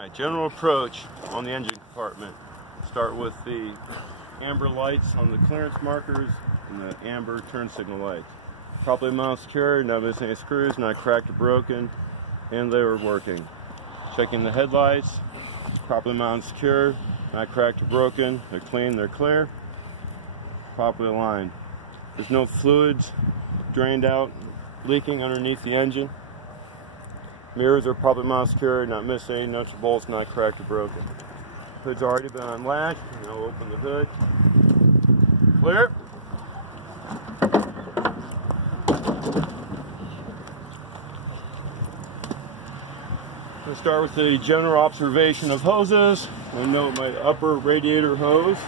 Alright, general approach on the engine compartment. Start with the amber lights on the clearance markers and the amber turn signal lights. Properly mounted secure, not missing any screws, not cracked or broken, and they were working. Checking the headlights, properly mounted secure, not cracked or broken, they're clean, they're clear, properly aligned. There's no fluids drained out, leaking underneath the engine. Mirrors are properly mounted secure, not missing any nuts or bolts, not cracked or broken. Hood's already been unlatched. Now open the hood. Clear. We'll start with the general observation of hoses. I note my upper radiator hose,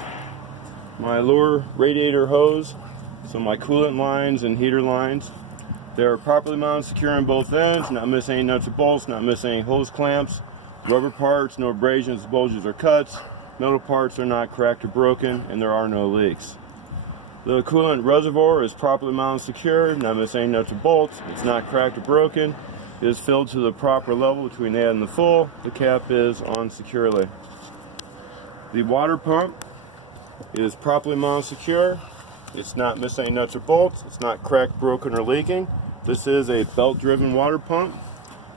my lower radiator hose, so my coolant lines and heater lines. They're properly mounted secure on both ends, not missing any nuts or bolts, not missing any hose clamps. Rubber parts, no abrasions, bulges, or cuts. Metal parts are not cracked or broken, and there are no leaks. The coolant reservoir is properly mounted secure, not missing any nuts or bolts. It's not cracked or broken. It is filled to the proper level between the head and the full. The cap is on securely. The water pump is properly mounted secure. It's not missing any nuts or bolts. It's not cracked, broken, or leaking. This is a belt-driven water pump.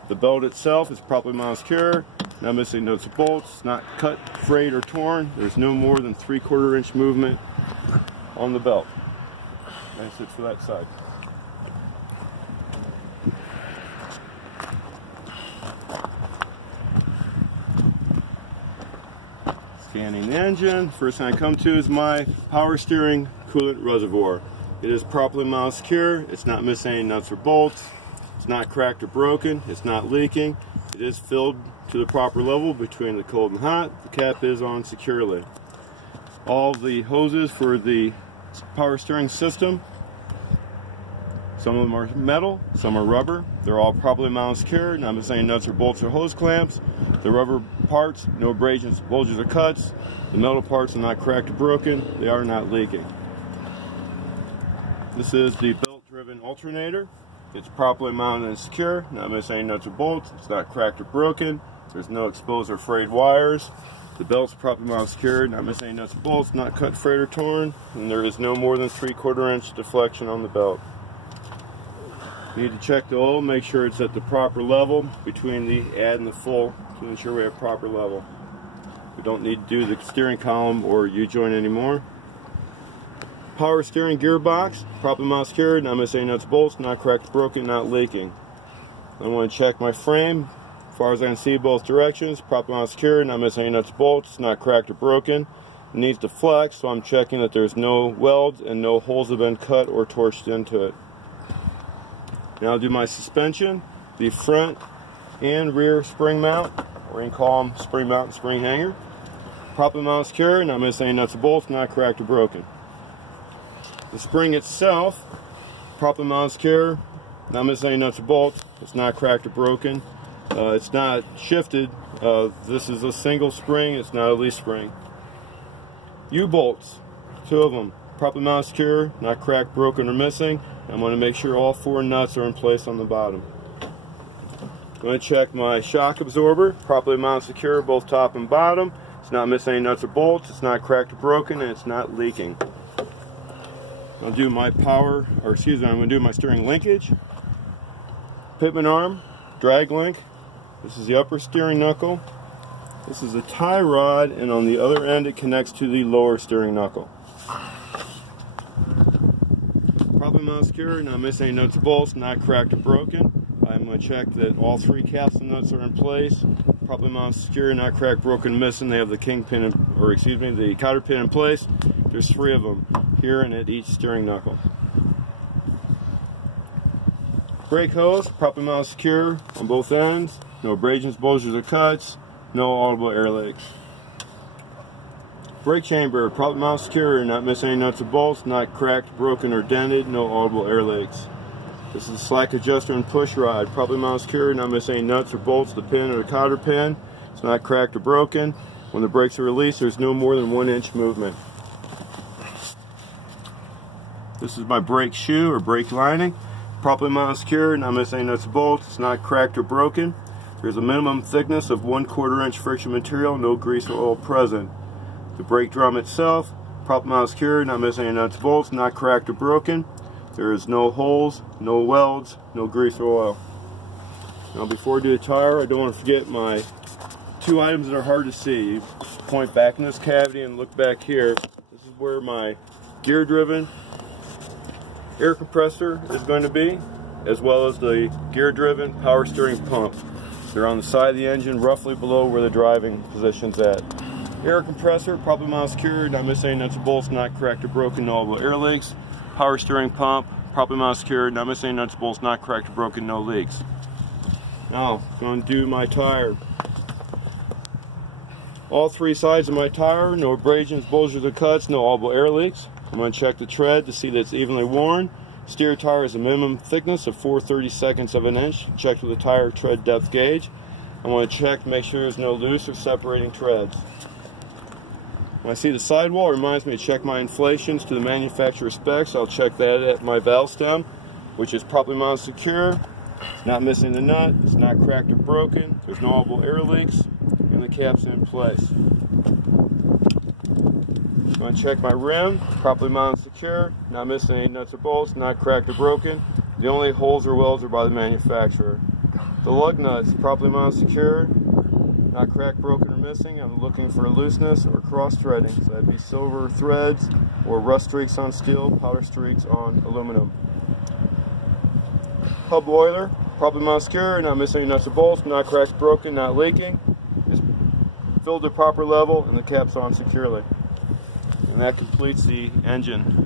The belt itself is properly mounted secure, not missing nuts or bolts. It's not cut, frayed, or torn. There's no more than 3/4 inch movement on the belt. That's it for that side. Scanning the engine. First thing I come to is my power steering coolant reservoir. It is properly mounted secure. It's not missing any nuts or bolts. It's not cracked or broken. It's not leaking. It is filled to the proper level between the cold and hot. The cap is on securely. All the hoses for the power steering system, some of them are metal, some are rubber. They're all properly mounted secure, not missing any nuts or bolts or hose clamps. The rubber parts, no abrasions, bulges, or cuts. The metal parts are not cracked or broken. They are not leaking. This is the belt-driven alternator. It's properly mounted and secure, not missing any nuts or bolts. It's not cracked or broken. There's no exposed or frayed wires. The belt's properly mounted secure, not missing any nuts or bolts, not cut, frayed, or torn. And there is no more than 3/4 inch deflection on the belt. You need to check the oil, make sure it's at the proper level between the add and the full to ensure we have proper level. We don't need to do the steering column or U-joint anymore. Power steering gearbox, properly mounted secure, not missing any nuts, bolts, not cracked, broken, not leaking. I want to check my frame. As far as I can see, both directions, properly mounted secure, not missing any nuts, bolts, not cracked or broken. It needs to flex, so I'm checking that there's no welds and no holes have been cut or torched into it. Now I'll do my suspension, the front and rear spring mount, or you can call them spring mount and spring hanger. Properly mounted secure, not missing any nuts or bolts, not cracked or broken. The spring itself, properly mounted secure, not missing any nuts or bolts. It's not cracked or broken. It's not shifted. This is a single spring. It's not a leaf spring. U-bolts, 2 of them, properly mounted secure, not cracked, broken, or missing. I'm going to make sure all 4 nuts are in place on the bottom. I'm going to check my shock absorber, properly mounted secure, both top and bottom. It's not missing any nuts or bolts. It's not cracked or broken, and it's not leaking. I'll do my I'm going to do my steering linkage. Pitman arm, drag link. This is the upper steering knuckle. This is the tie rod, and on the other end it connects to the lower steering knuckle. Properly mounted secure, not missing any nuts or bolts, not cracked or broken. I'm going to check that all 3 caps and nuts are in place. Properly mounted secure, not cracked, broken, missing. They have the the cotter pin in place. There's 3 of them here and at each steering knuckle. Brake hose, properly mounted secure on both ends. No abrasions, bulges, or cuts. No audible air leaks. Brake chamber, properly mounted secure, not missing any nuts or bolts, not cracked, broken, or dented. No audible air leaks. This is a slack adjuster and push rod, properly mounted secure, not missing any nuts or bolts, the pin or the cotter pin. It's not cracked or broken. When the brakes are released, there's no more than 1 inch movement. This is my brake shoe or brake lining. Properly mounted secure, not missing any nuts or bolts. It's not cracked or broken. There's a minimum thickness of 1/4 inch friction material, no grease or oil present. The brake drum itself, properly mounted secured, not missing any nuts and bolts, not cracked or broken. There is no holes, no welds, no grease or oil. Now before I do the tire, I don't want to forget my two items that are hard to see. You point back in this cavity and look back here. This is where my gear driven air compressor is going to be, as well as the gear driven power steering pump. They're on the side of the engine, roughly below where the driving position's at. Air compressor, properly mounted secured, not missing any nuts and bolts, not cracked or broken, no elbow air leaks. Power steering pump, properly mounted secured, not missing any nuts and bolts, not cracked or broken, no leaks. Now, going to do my tire. All three sides of my tire, no abrasions, bulges, or cuts, no elbow air leaks. I'm going to check the tread to see that it's evenly worn. Steer tire has a minimum thickness of 4/32 of an inch. Check with the tire tread depth gauge. I want to check to make sure there's no loose or separating treads. When I see the sidewall, it reminds me to check my inflations to the manufacturer specs. I'll check that at my valve stem, which is properly mounted secure. It's not missing the nut, it's not cracked or broken, there's no elbow air leaks, and the cap's in place. I'm going to check my rim, properly mounted secure, not missing any nuts or bolts, not cracked or broken. The only holes or welds are by the manufacturer. The lug nuts, properly mounted secure, not cracked, broken, or missing. I'm looking for looseness or cross threading. So that'd be silver threads or rust streaks on steel, powder streaks on aluminum. Hub oiler, properly mounted secure, not missing any nuts or bolts, not cracked, broken, not leaking. It's filled to proper level and the cap's on securely. And that completes the engine.